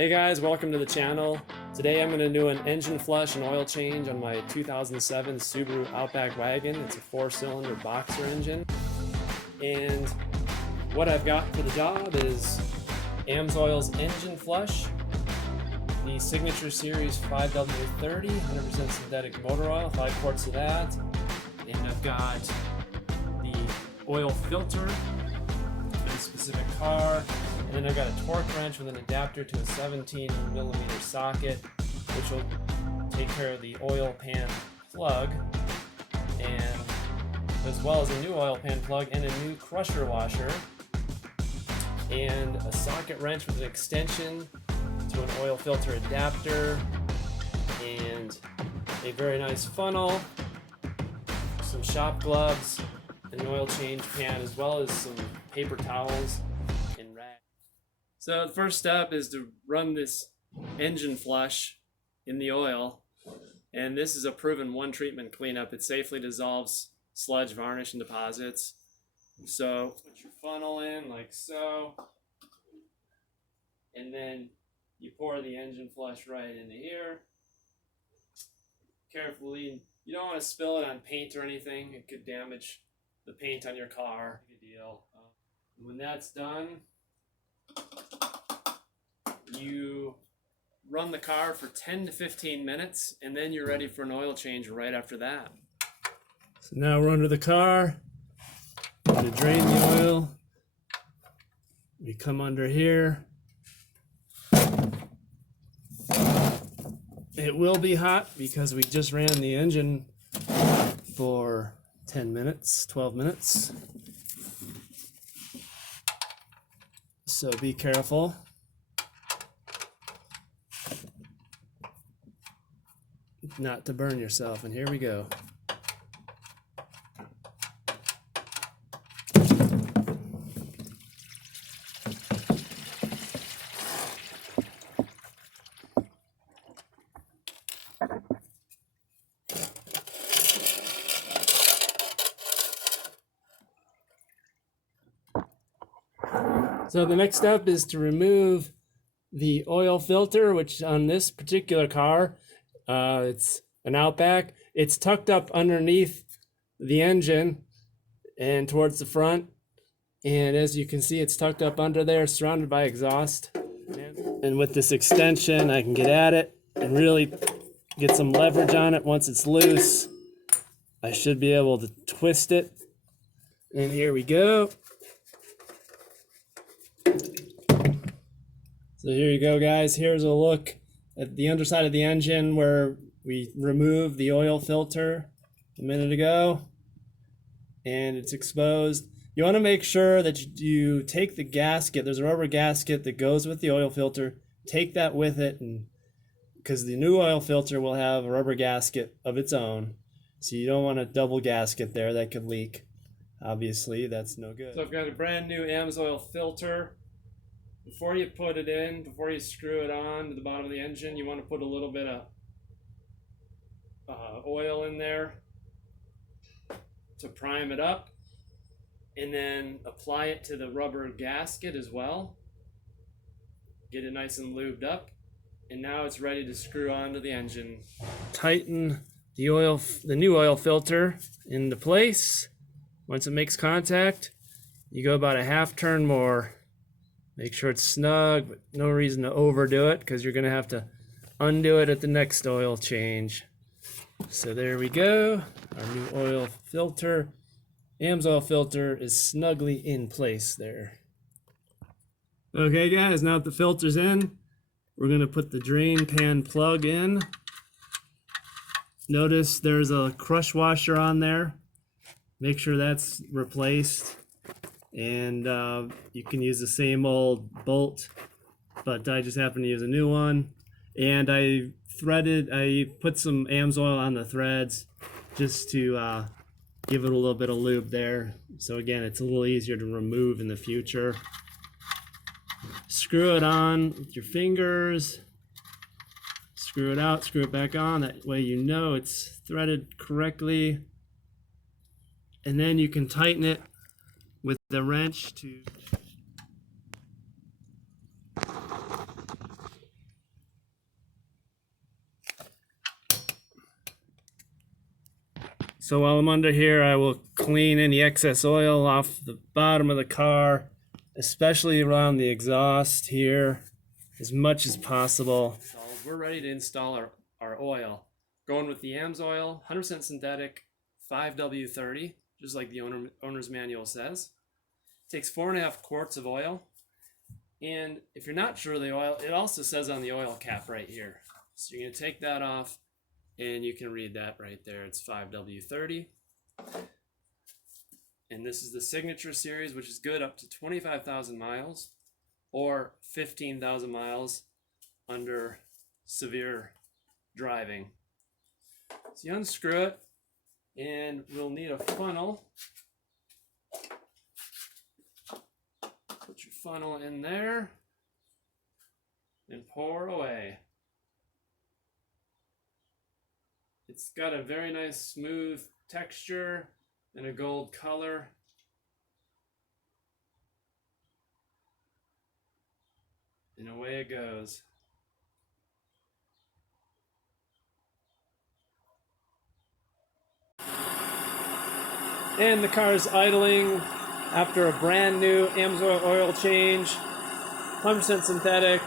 Hey guys, welcome to the channel. Today I'm going to do an engine flush and oil change on my 2007 Subaru Outback wagon. It's a 4-cylinder boxer engine. And what I've got for the job is AMSOIL's Engine Flush, the Signature Series 5W30, 100% synthetic motor oil, 5 quarts of that. And I've got the oil filter for the specific car. And then I've got a torque wrench with an adapter to a 17mm socket, which will take care of the oil pan plug, and as well as a new oil pan plug and a new crusher washer, and a socket wrench with an extension to an oil filter adapter, and a very nice funnel, some shop gloves, an oil change pan, as well as some paper towels and rags. So the first step is to run this engine flush in the oil, and this is a proven one treatment cleanup. It safely dissolves sludge, varnish, and deposits. So put your funnel in like so, and then you pour the engine flush right into here. Carefully, you don't want to spill it on paint or anything. It could damage the paint on your car. Good deal. When that's done, you run the car for 10 to 15 minutes, and then you're ready for an oil change right after that. So now we're under the car. We're going to drain the oil. We come under here. It will be hot because we just ran the engine for 10 minutes, 12 minutes. So be careful. Not to burn yourself, and here we go. So the next step is to remove the oil filter, which on this particular car, it's an Outback. It's tucked up underneath the engine and towards the front. And as you can see, it's tucked up under there, surrounded by exhaust. And with this extension, I can get at it and really get some leverage on it. Once it's loose, I should be able to twist it. And here we go. So here you go, guys. Here's a look at the underside of the engine where we removed the oil filter a minute ago, and it's exposed. You want to make sure that you take the gasket. There's a rubber gasket that goes with the oil filter. Take that with it, and because the new oil filter will have a rubber gasket of its own, so you don't want a double gasket there that could leak. Obviously, that's no good. So I've got a brand new AMSOIL filter. Before you put it in, before you screw it on to the bottom of the engine, you want to put a little bit of oil in there to prime it up, and then apply it to the rubber gasket as well. Get it nice and lubed up, and now it's ready to screw onto the engine. Tighten the new oil filter into place. Once it makes contact, you go about a half turn more. Make sure it's snug, but no reason to overdo it because you're going to have to undo it at the next oil change. So there we go. Our new oil filter, AMSOIL filter, is snugly in place there. Okay guys, now that the filter's in, we're going to put the drain pan plug in. Notice there's a crush washer on there. Make sure that's replaced. And you can use the same old bolt, but I just happen to use a new one. And I put some AMSOIL on the threads just to give it a little bit of lube there. So again, it's a little easier to remove in the future. Screw it on with your fingers. Screw it out, screw it back on. That way you know it's threaded correctly. And then you can tighten it with the wrench to So while I'm under here, I will clean any excess oil off the bottom of the car, especially around the exhaust here, as much as possible. So we're ready to install our oil. Going with the AMSOIL 100% synthetic 5W30, just like the owner's manual says. It takes 4.5 quarts of oil. And if you're not sure of the oil, it also says on the oil cap right here. So you're going to take that off, and you can read that right there. It's 5W30. And this is the Signature Series, which is good up to 25,000 miles or 15,000 miles under severe driving. So you unscrew it, and we'll need a funnel. Put your funnel in there and pour away. It's got a very nice smooth texture and a gold color. And away it goes. And the car is idling after a brand new AMSOIL oil change. 100% synthetic,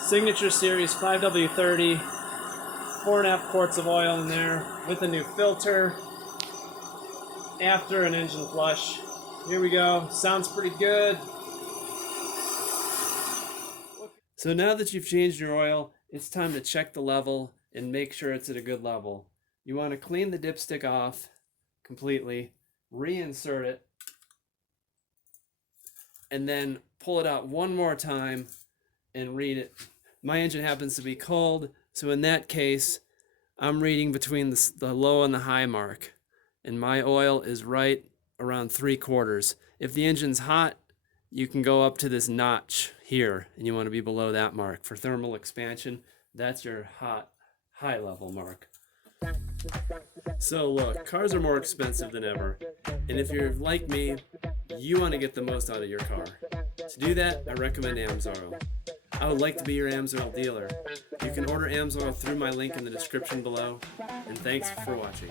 Signature Series 5W30. 4.5 quarts of oil in there with a new filter after an engine flush. Here we go. Sounds pretty good. So now that you've changed your oil, it's time to check the level and make sure it's at a good level. You want to clean the dipstick off completely, reinsert it, and then pull it out one more time and read it. My engine happens to be cold, so in that case, I'm reading between the low and the high mark, and my oil is right around 3/4. If the engine's hot, you can go up to this notch here, and you want to be below that mark. For thermal expansion, that's your hot, high level mark. So look, cars are more expensive than ever, and if you're like me, you want to get the most out of your car. To do that, I recommend AMSOIL. I would like to be your AMSOIL dealer. You can order AMSOIL through my link in the description below, and thanks for watching.